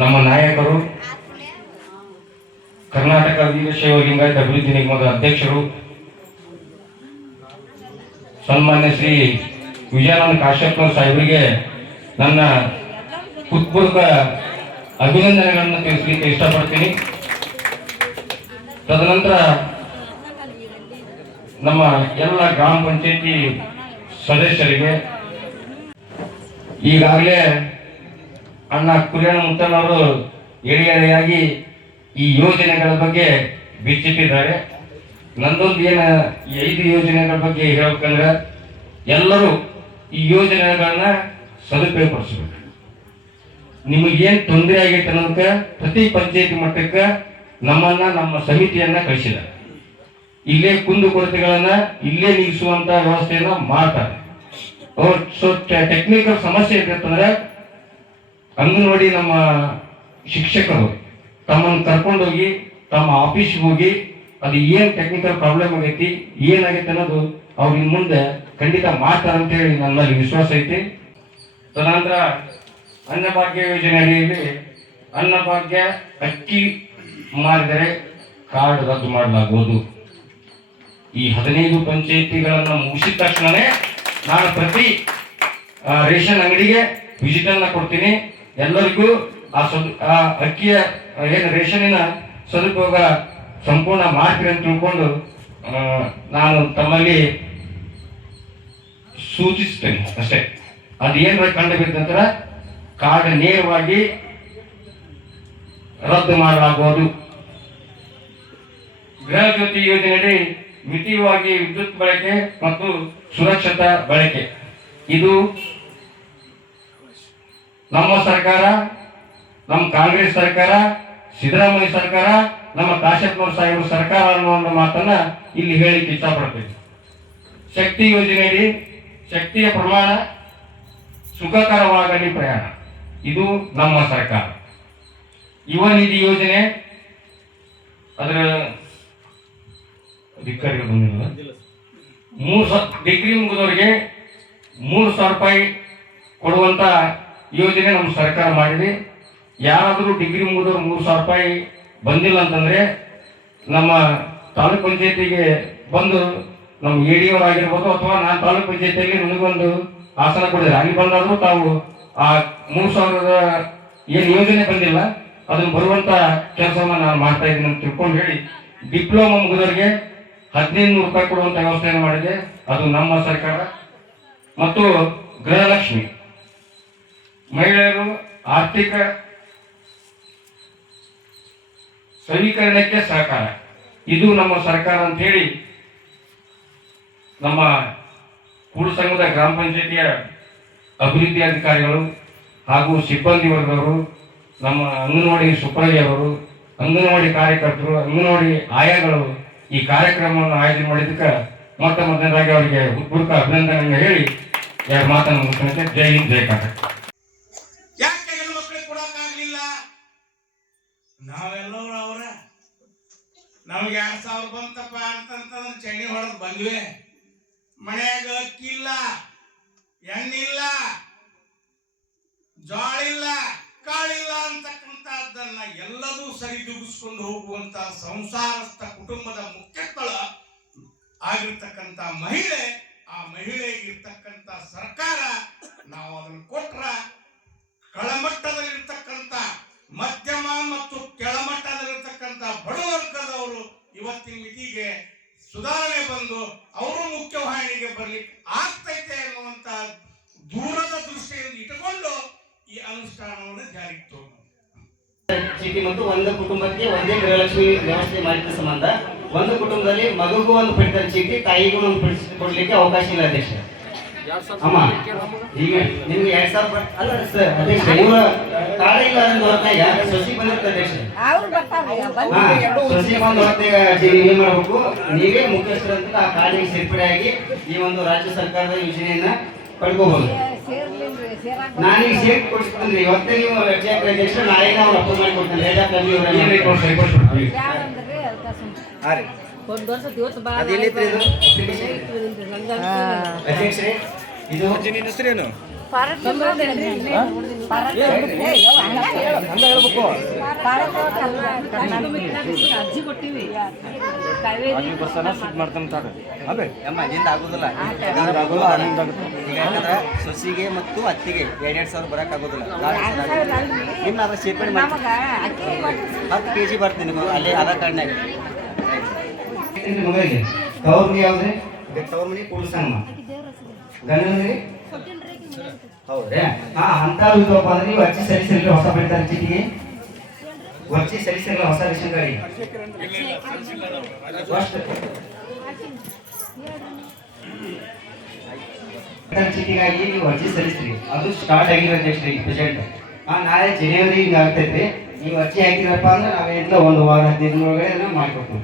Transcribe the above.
ನಮ್ಮ ನಾಯಕರು, ಕರ್ನಾಟಕ ವೀರಶೈವ ಲಿಂಗಾಯತ ಅಭಿವೃದ್ಧಿ ನಿಗಮದ ಅಧ್ಯಕ್ಷರು, ಸನ್ಮಾನ್ಯ ಶ್ರೀ ವಿಜಯಾನಂದ ಕಾಶ್ಯಪ್ನವ್ರ ಸಾಹೇಬರಿಗೆ ನನ್ನ ಹೃತ್ಪೂರ್ವಕ ಅಭಿನಂದನೆಗಳನ್ನು ತಿಳಿಸಲಿಕ್ಕೆ ಇಷ್ಟಪಡ್ತೀನಿ. ತದನಂತರ ನಮ್ಮ ಎಲ್ಲ ಗ್ರಾಮ ಪಂಚಾಯತಿ ಸದಸ್ಯರಿಗೆ ಈಗಾಗಲೇ ಅಣ್ಣ ಕುರಿಯನ ಮುತ್ತನವರು ಎಳೆ ಎಳೆಯಾಗಿ ಈ ಯೋಜನೆಗಳ ಬಗ್ಗೆ ಬಿಚ್ಚಿಟ್ಟಿದ್ದಾರೆ. ನಂದೊಂದು ಏನು ಈ ಐದು ಯೋಜನೆಗಳ ಬಗ್ಗೆ ಹೇಳ್ಬೇಕಂದ್ರೆ ಎಲ್ಲರೂ ಈ ಯೋಜನೆಗಳನ್ನ ಸದುಪಯೋಗಪಡಿಸ್ಬೇಕು. ನಿಮಗೇನು ತೊಂದರೆ ಆಗೈತೆ ಅನ್ನೋದಕ್ಕೆ ಪ್ರತಿ ಪಂಚಾಯತಿ ಮಟ್ಟಕ್ಕೆ ನಮ್ಮನ್ನ ನಮ್ಮ ಸಮಿತಿಯನ್ನ ಕಳಿಸಿದ್ದಾರೆ. ಇಲ್ಲೇ ಕುಂದು ಕೊರತೆಗಳನ್ನ ಇಲ್ಲೇ ನಿಲ್ಲಿಸುವಂತ ವ್ಯವಸ್ಥೆಯನ್ನ ಮಾಡ್ತಾರೆ. ಸೊ ಟೆಕ್ನಿಕಲ್ ಸಮಸ್ಯೆ ಇರ್ತಂದ್ರೆ ಅಂಗನವಾಡಿ ನಮ್ಮ ಶಿಕ್ಷಕರು ತಮ್ಮನ್ನು ಕರ್ಕೊಂಡೋಗಿ ತಮ್ಮ ಆಫೀಸ್ಗೆ ಹೋಗಿ, ಅದು ಏನು ಟೆಕ್ನಿಕಲ್ ಪ್ರಾಬ್ಲಮ್ ಆಗೈತಿ, ಏನಾಗೈತೆ ಅನ್ನೋದು ಅವ್ರ ಮುಂದೆ ಖಂಡಿತ ಮಾಡ್ತಾರೆ ಅಂತ ಹೇಳಿ ನನ್ನಲ್ಲಿ ವಿಶ್ವಾಸ ಐತಿ. ತದನಂತರ ಅನ್ನಭಾಗ್ಯ ಯೋಜನೆ ಅಡಿಯಲ್ಲಿ ಅನ್ನಭಾಗ್ಯ ಅಕ್ಕಿ ಮಾಡಿದರೆ ಕಾರ್ಡ್ ರದ್ದು ಮಾಡಲಾಗುವುದು. ಈ ಹದಿನೈದು ಪಂಚಾಯಿತಿಗಳನ್ನು ಮುಗಿಸಿದ ತಕ್ಷಣನೇ ನಾನು ಪ್ರತಿ ರೇಷನ್ ಅಂಗಡಿಗೆ ವಿಸಿಟನ್ನು ಕೊಡ್ತೀನಿ. ಎಲ್ಲರಿಗೂ ಆ ಸದ್ ಆ ಅಕ್ಕಿಯ ಏನು ರೇಷನಿನ ಸದುಪಯೋಗ ಸಂಪೂರ್ಣ ಮಾಡ್ತೀರಿ ಅಂತ ತಿಳ್ಕೊಂಡು ನಾನು ತಮ್ಮಲ್ಲಿ ಸೂಚಿಸ್ತೇನೆ ಅಷ್ಟೇ. ಅದು ಕಂಡು ಬಿದ್ದ ನಂತರ ಕಾರ್ಡ್ ನೇರವಾಗಿ ರದ್ದು ಮಾಡಲಾಗುವುದು. ಗೃಹ ಜ್ಯೋತಿ ಯೋಜನೆಯಡಿ ಮಿತಿವಾಗಿ ವಿದ್ಯುತ್ ಬಳಕೆ ಮತ್ತು ಸುರಕ್ಷತಾ ಬಳಕೆ. ಇದು ನಮ್ಮ ಸರ್ಕಾರ, ನಮ್ಮ ಕಾಂಗ್ರೆಸ್ ಸರ್ಕಾರ, ಸಿದ್ದರಾಮಯ್ಯ ಸರ್ಕಾರ, ನಮ್ಮ ಕಾಶ್ಯಪ್ನವ್ರ ಸಾಹೇಬರ ಸರ್ಕಾರ ಅನ್ನೋ ಒಂದು ಮಾತನ್ನ ಇಲ್ಲಿ ಹೇಳಿಕ್ಕೆ ಇಷ್ಟಪಡ್ತೀನಿ ಶಕ್ತಿ ಯೋಜನೆಯಡಿ ಶಕ್ತಿಯ ಪ್ರಮಾಣ ಸುಖಕರವಾಗಲಿ ಪ್ರಯಾಣ. ಇದು ನಮ್ಮ ಸರ್ಕಾರ. ಯುವ ನಿಧಿ ಯೋಜನೆ, ಅದರ ಅಧಿಕಾರಿಗಳು ಬಂದಿಲ್ಲ ಮೂರು ಸ ಡಿಗ್ರಿ ಮುಗಿದವರಿಗೆ ಮೂರು ಸಾವಿರ ರೂಪಾಯಿ ಕೊಡುವಂತ ಯೋಜನೆ ನಮ್ಮ ಸರ್ಕಾರ ಮಾಡಿದೆ. ಯಾರಾದರೂ ಡಿಗ್ರಿ ಮುಗಿದವರು ಮೂರು ಸಾವಿರ ರೂಪಾಯಿ ಬಂದಿಲ್ಲ ಅಂತಂದರೆ ನಮ್ಮ ತಾಲೂಕ್ ಪಂಚಾಯತಿಗೆ ಬಂದು ನಮ್ಮ ಎ ಡಿ ಆಗಿರ್ಬೋದು ಅಥವಾ ನಾನು ತಾಲೂಕ್ ಪಂಚಾಯತಿಯಲ್ಲಿ ನನಗೊಂದು ಆಸನ ಕೊಡಿದ್ರೆ ಅಲ್ಲಿ ಬಂದಾದರೂ ತಾವು ಆ ಮೂರು ಸಾವಿರದ ಏನು ಯೋಜನೆ ಬಂದಿಲ್ಲ. ಅದನ್ನು ಬರುವಂಥ ಕೆಲಸವನ್ನು ನಾನು ಮಾಡ್ತಾ ಇದ್ದೀನಿ ಅಂತ ತಿಳ್ಕೊಂಡು ಹೇಳಿ ಡಿಪ್ಲೊಮಾ ಮುಗಿದವರಿಗೆ ಹದಿನೈದು ನೂರು ರೂಪಾಯಿ ಕೊಡುವಂಥ ವ್ಯವಸ್ಥೆಯನ್ನು ಮಾಡಿದೆ. ಅದು ನಮ್ಮ ಸರ್ಕಾರ. ಮತ್ತು ಗೃಹಲಕ್ಷ್ಮಿ. ಮಹಿಳೆಯರು ಆರ್ಥಿಕ ಸಮೀಕರಣಕ್ಕೆ ಸಹಕಾರ. ಇದು ನಮ್ಮ ಸರ್ಕಾರ ಅಂತ ಹೇಳಿ ನಮ್ಮ ಕೂಡು ಸಂಘದ ಗ್ರಾಮ ಪಂಚಾಯತಿಯ ಅಭಿವೃದ್ಧಿ ಅಧಿಕಾರಿಗಳು ಹಾಗೂ ಸಿಬ್ಬಂದಿ ವರ್ಗವರು ನಮ್ಮ ಅಂಗನವಾಡಿ ಸುಪ್ರಜೆಯವರು ಅಂಗನವಾಡಿ ಕಾರ್ಯಕರ್ತರು, ಅಂಗನವಾಡಿ ಆಯಾಗಳು ಈ ಕಾರ್ಯಕ್ರಮವನ್ನು ಆಯೋಜನೆ ಮಾಡಿದ್ದಕ್ಕೆ ಮೊಟ್ಟ ಮೊದಲನೇದಾಗಿ ಅವರಿಗೆ ಉತ್ಪೂರ್ವಕ ಅಭಿನಂದನೆ ಹೇಳಿ, ಎರಡು ಮಾತನ್ನು ಮುಗಿಸ್ತೇನೆ ಜೈ ಹಿಂದ್, ಜೈ ಕರ್ನಾಟಕ. ನಾವೆಲ್ಲರೂ ಅವ್ರ. ನಮ್ಗೆ ಎರಡ್ ಸಾವಿರ ಬಂತಪ್ಪ ಅಂತಂತಂದ್ರೆ ಚಣಿ ಹೊಡೆದು ಬಂದ್ವಿ. ಮನೆಯಾಗ ಅಕ್ಕಿ ಇಲ್ಲ ಎಣ್ಣಿಲ್ಲ, ಜೋಳಿಲ್ಲ, ಕಾಳಿಲ್ಲ ಅಂತಕ್ಕಂಥದ್ದನ್ನ ಎಲ್ಲದೂ ಸರಿದೂಗಿಸ್ಕೊಂಡು ಹೋಗುವಂತ ಸಂಸಾರಸ್ಥ ಕುಟುಂಬದ ಮುಖ್ಯಸ್ಥಳ ಆಗಿರ್ತಕ್ಕಂಥ ಮಹಿಳೆ, ಆ ಮಹಿಳೆಗಿರ್ತಕ್ಕಂಥ ಸರ್ಕಾರ, ನಾವು ಅದನ್ನು ಕೊಟ್ರ ಅನುಷ್ಠಾನವನ್ನು ಜಾರಿಗೆ ತಗೊಂಡು ಚೀಟಿ ಮತ್ತು ಒಂದು ಕುಟುಂಬಕ್ಕೆ ಒಂದೇ ಗೃಹಲಕ್ಷ್ಮಿ ವ್ಯವಸ್ಥೆ ಮಾಡಿದ ಸಂಬಂಧ ಒಂದು ಕುಟುಂಬದಲ್ಲಿ ಮಗುಗೂ ಒಂದು ಪಡಿತರ ಚೀಟಿ ತಾಯಿಗೂ ಒಂದು ಪಡಿಸಿ ಕೊಡ್ಲಿಕ್ಕೆ ಅವಕಾಶ ಇಲ್ಲ ಅಧ್ಯಕ್ಷ ಅಮ್ಮ ಈಗ ನಿಮ್ಗೆ ಎರಡ್ ಸಾವಿರ ರೂಪಾಯಿ ಅಲ್ಲ ಸರ್ ಅಧ್ಯಕ್ಷ ಇವ್ರ ಕಾರಣ ಇಲ್ಲ ಅಂತ ಹೊರತಾಗ ಸೊಸಿ ಬಂದಿರುತ್ತೆ ಅಧ್ಯಕ್ಷ ಸೊಸಿ ಬಂದು ಹೊರತಾಗ ಏನ್ ಮಾಡ್ಬೇಕು. ನೀವೇ ಮುಖ್ಯಸ್ಥರಂತ ಅಂತ ಆ ಸೇರ್ಪಡೆ ಆಗಿ ಈ ಒಂದು ರಾಜ್ಯ ಸರ್ಕಾರದ ಯೋಜನೆಯನ್ನ ಪಡ್ಕೋಬಹುದು. ನಾನೀಗ ಸೇರಿ ಕೊಡ್ಸ್ಕೊಂಡ್ರಿ ಇವತ್ತೇ ನೀವು ಅಧ್ಯಕ್ಷ ಅಧ್ಯಕ್ಷ ನಾಳೆ ನಾವು ಅಪ್ರೂವ್ ಮಾಡಿ ಕೊಡ್ತೇನೆ ರೇಟ್ ಆಫ್ ಫ್ಯಾಮಿಲಿ ಯಾರಂದ್ರಿ ಅದಕ್ಕ ಸುಮ್ನೆ ಹಾ ರೀ ಒಂದ್ ವರ್ಷ ದಿವಸ ಬಾ ಅದು ಎಲ್ಲಿತ್ರಿ ಇದು? ಅಧ್ಯಕ್ಷರೇ ಯಾಕಂದ್ರೆ ಸೊಸಿಗೆ ಮತ್ತು ಅತ್ತಿಗೆ ಎರಡೆರಡು ಸಾವಿರ ಬರಕ್ ಆಗೋದಿಲ್ಲ ನಿನ್ನ ಅದ್ರ ಅಕ್ಕಿ ಹತ್ತು ಕೆ ಜಿ ಬರ್ತೀನಿ ನಿಮಗೆ ಅಲ್ಲಿ ಆಧಾರ್ ಕಾರ್ಡ್ನಾಗ ಹೌದ್ರಿ ಹಾ ಅಂತ ಇದ್ದಪ್ಪ ಅಚ್ಚಿ ಸರಿಸಿರಲಿ ಹೊಸ ಬೆಳಿತಾರೆ ಚೀಟಿಗೆ ಅಚ್ಚಿ ಸಲ್ಲಿಸಿರಲ್ಲ ಹೊಸ ರೇಷನ್ ಚೀಟಿಗಾಗಿ ನೀವು ಅರ್ಜಿ ಸಲ್ಲಿಸ್ರಿ ಅದು ಸ್ಟಾರ್ಟ್ ಆಗಿರೋ ನೆಕ್ಸ್ಟ್ ಈಗ ಪ್ರೆಸೆಂಟ್ ನಾಳೆ ಜನವರಿ ಹಿಂಗೆ ಆಗ್ತೈತೆ. ನೀವು ಅರ್ಜಿ ಹಾಕಿದ್ರಪ್ಪ ಅಂದ್ರೆ ನಾವೇನಿಲ್ಲ ಒಂದು ವಾರ ಹದಿನೈದು ದಿನ ಒಳಗಡೆ ಮಾಡ್ಕೊಡ್ತೀವಿ.